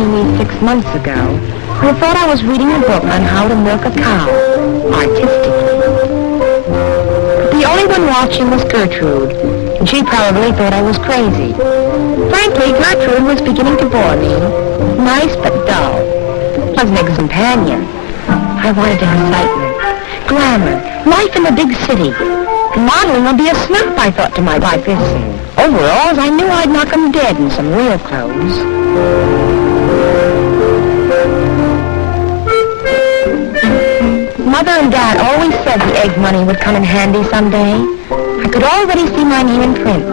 watching me 6 months ago, who thought I was reading a book on how to milk a cow, artistically. But the only one watching was Gertrude, and she probably thought I was crazy. Frankly, Gertrude was beginning to bore me. Nice but dull. Wasn't a companion. I wanted excitement, glamour, life in the big city. Modeling would be a snap, I thought to myself. Overalls, I knew I'd knock 'em dead in some real clothes. Mother and Dad always said the egg money would come in handy someday. I could already see my name in print.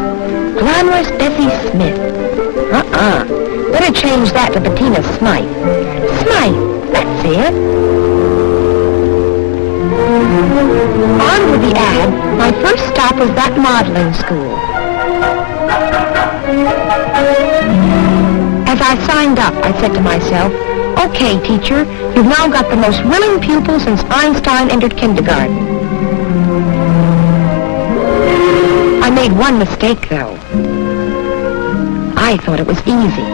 Glamorous Bessie Smith. Better change that to Bettina Smythe. Smythe, that's it. On with the ad, my first stop was that modeling school. As I signed up, I said to myself, okay, teacher, you've now got the most willing pupil since Einstein entered kindergarten. I made one mistake, though. I thought it was easy.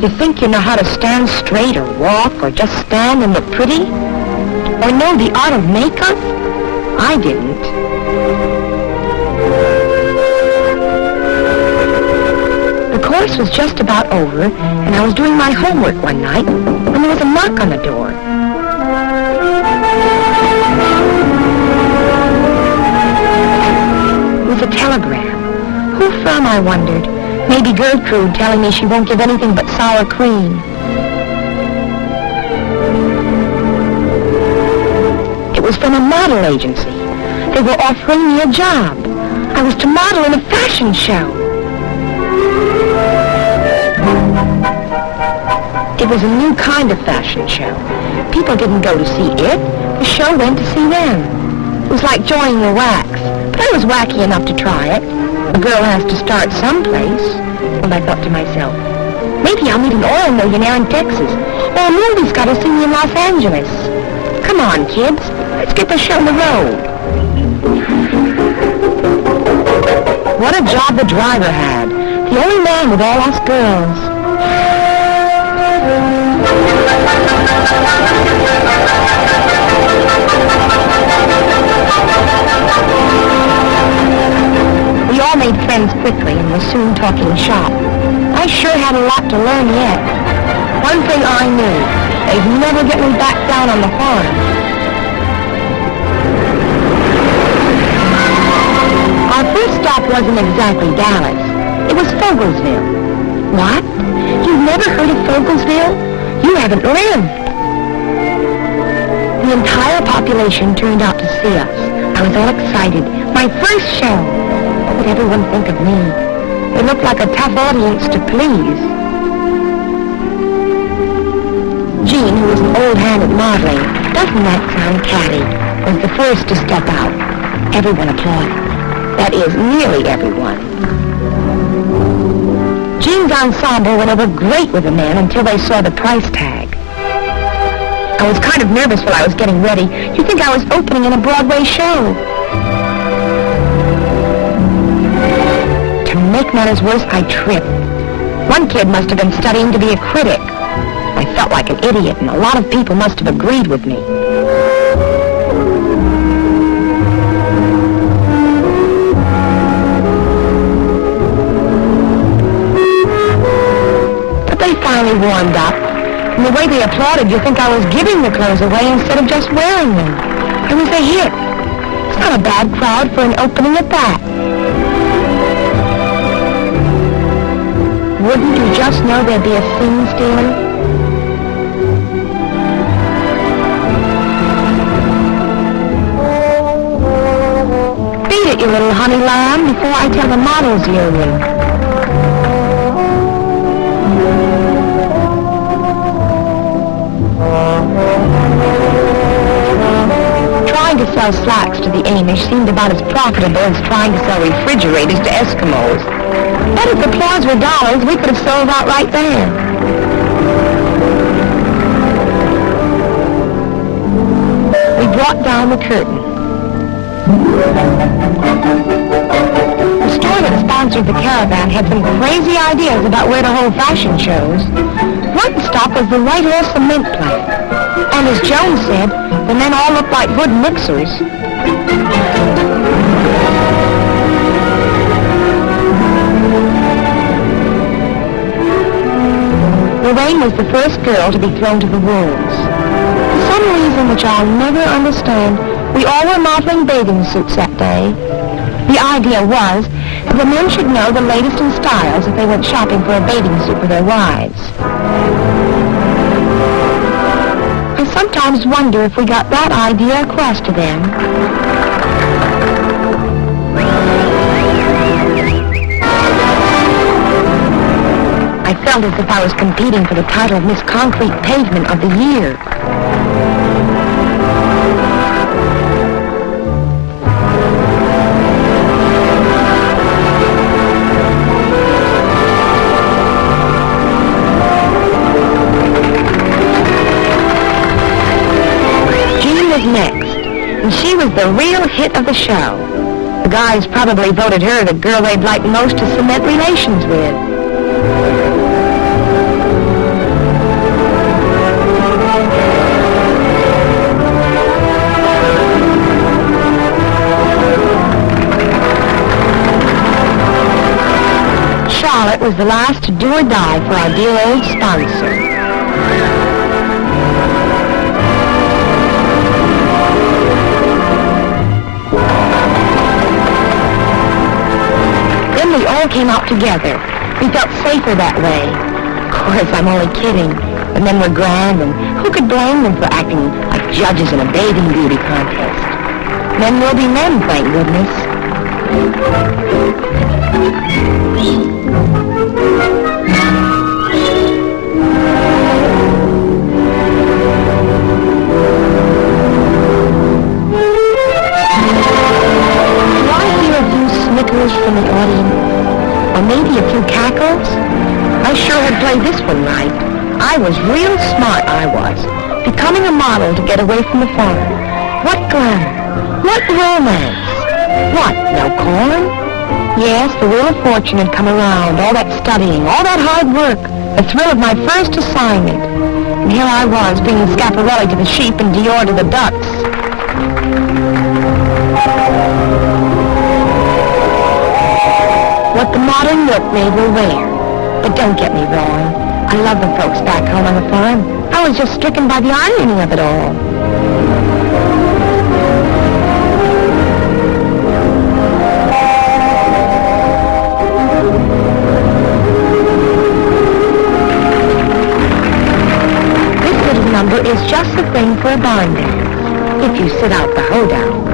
You think you know how to stand straight or walk or just stand and look pretty? Or know the art of makeup? I didn't. The course was just about over, and I was doing my homework one night when there was a knock on the door. It was a telegram. Who from, I wondered? Maybe Gertrude telling me she won't give anything but sour cream. It was from a model agency. They were offering me a job. I was to model in a fashion show. It was a new kind of fashion show. People didn't go to see it. The show went to see them. It was like joining the wax, but I was wacky enough to try it. A girl has to start someplace. And I thought to myself, maybe I'll meet an oil millionaire in Texas, or a movie star to see me in Los Angeles. Come on, kids, let's get the show on the road. What a job the driver had. The only man with all us girls. We all made friends quickly and were soon talking shop. I sure had a lot to learn yet. One thing I knew, they'd never get me back down on the farm. Our first stop wasn't exactly Dallas. It was Fogelsville. What? You've never heard of Fogelsville? You haven't lived. The entire population turned out to see us. I was all excited. My first show. What would everyone think of me? It looked like a tough audience to please. Jean, who was an old hand at modeling, doesn't that sound catty, was the first to step out. Everyone applauded. That is, nearly everyone. Jean's ensemble went over great with the men until they saw the price tag. I was kind of nervous while I was getting ready. You'd think I was opening in a Broadway show. To make matters worse, I tripped. One kid must have been studying to be a critic. I felt like an idiot, and a lot of people must have agreed with me. But they finally warmed up, and the way they applauded, you'd think I was giving the clothes away instead of just wearing them. It was a hit. It's not a bad crowd for an opening at that. Wouldn't you just know there'd be a scene stealer? Beat it, you little honey lamb, before I tell the models you're in. Trying to sell slacks to the Amish seemed about as profitable as trying to sell refrigerators to Eskimos. But if applause were dollars, we could have sold out right there. We brought down the curtain. The store that sponsored the Caravan had some crazy ideas about where to hold fashion shows. one stop was the Whitehall cement plant. And as Joan said, the men all looked like good mixers. Lorraine was the first girl to be thrown to the wolves. For some reason which I'll never understand, we all were modeling bathing suits that day. The idea was that the men should know the latest in styles if they went shopping for a bathing suit for their wives. I sometimes wonder if we got that idea across to them. I felt as if I was competing for the title of Miss Concrete Pavement of the Year. Jean was next, and she was the real hit of the show. The guys probably voted her the girl they'd like most to cement relations with. Charlotte was the last to do or die for our dear old sponsor. Then we all came out together. We felt safer that way. Of course, I'm only kidding. The men were grand, and who could blame them for acting like judges in a bathing beauty contest? Men will be men, thank goodness. From the audience, or maybe a few cackles. I sure had played this one right. I was real smart, I was. Becoming a model to get away from the farm. What glamour? What romance? What, no corn? Yes, the Wheel of Fortune had come around, all that studying, all that hard work, the thrill of my first assignment. And here I was, bringing Scaparelli to the sheep and Dior to the ducks. What the modern milkmaid will wear. But don't get me wrong. I love the folks back home on the farm. I was just stricken by the irony of it all. This little number is just the thing for a barn dance, if you sit out the hoedown.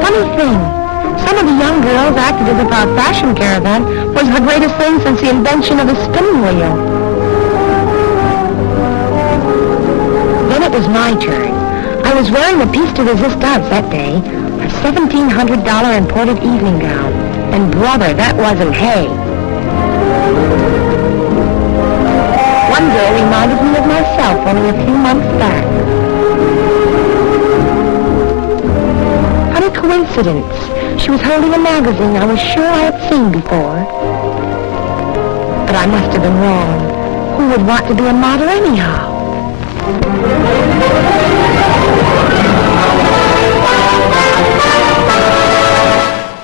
Funny thing. Some of the young girls acted as if our fashion caravan was the greatest thing since the invention of the spinning wheel. Then it was my turn. I was wearing the piece de resistance that day, a $1,700 imported evening gown. And brother, that wasn't hay. One girl reminded me of myself only a few months back. What a coincidence. She was holding a magazine I was sure I had seen before. But I must have been wrong. Who would want to be a model anyhow?